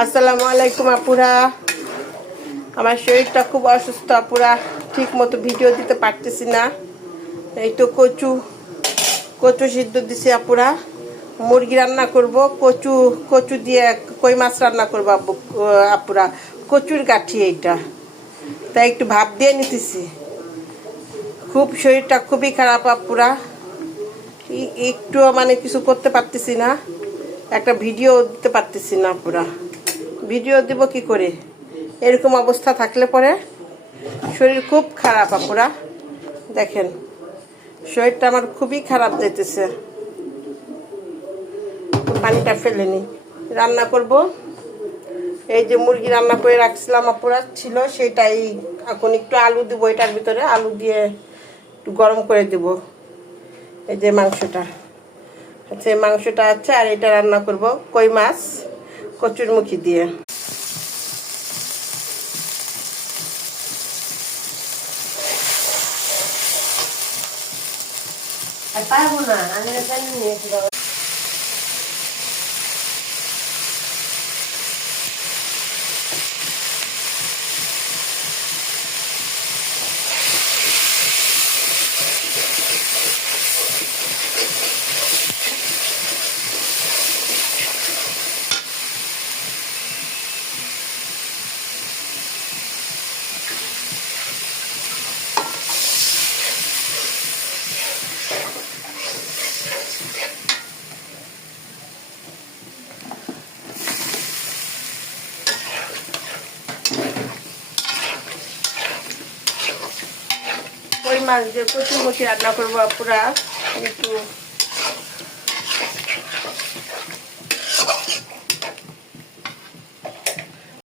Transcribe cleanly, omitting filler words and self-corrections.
আসসালামু আলাইকুম আপুরা। আমার শরীরটা খুব অসুস্থ আপুরা, ঠিক মতো ভিডিও দিতে পারতেছি না। এই তো কচু সিদ্ধ দিছি আপুরা। মুরগি রান্না করব, কচু দিয়ে কই মাছ রান্না করবো আপুরা। কচুর গাঠি এইটা, তাই একটু ভাপ দিয়ে নিতেছি। খুব শরীরটা খুবই খারাপ আপুরা, একটু মানে কিছু করতে পারতেছি না, একটা ভিডিও দিতে পারতেছি না পুরা। ভিডিও দিব কি করে এরকম অবস্থা থাকলে পরে? শরীর খুব খারাপ আপুরা, দেখেন শরীরটা আমার খুবই খারাপ যাইতেছে। পানিটা ফেলে নি, রান্না করব। এই যে মুরগি রান্না করে রাখছিলাম আপুরা, ছিল সেটাই। এখন একটু আলু দিব এটার ভিতরে, আলু দিয়ে একটু গরম করে দিব। এই যে মাংসটা আচ্ছা, এই মাংসটা আছে, আর এটা রান্না করব কই মাছ কচুর মুখি দিয়ে। আর পারবো না, আমি জানি না। কই মাছ দিয়ে কচুর মুখি রান্না করবো পুরা। একটু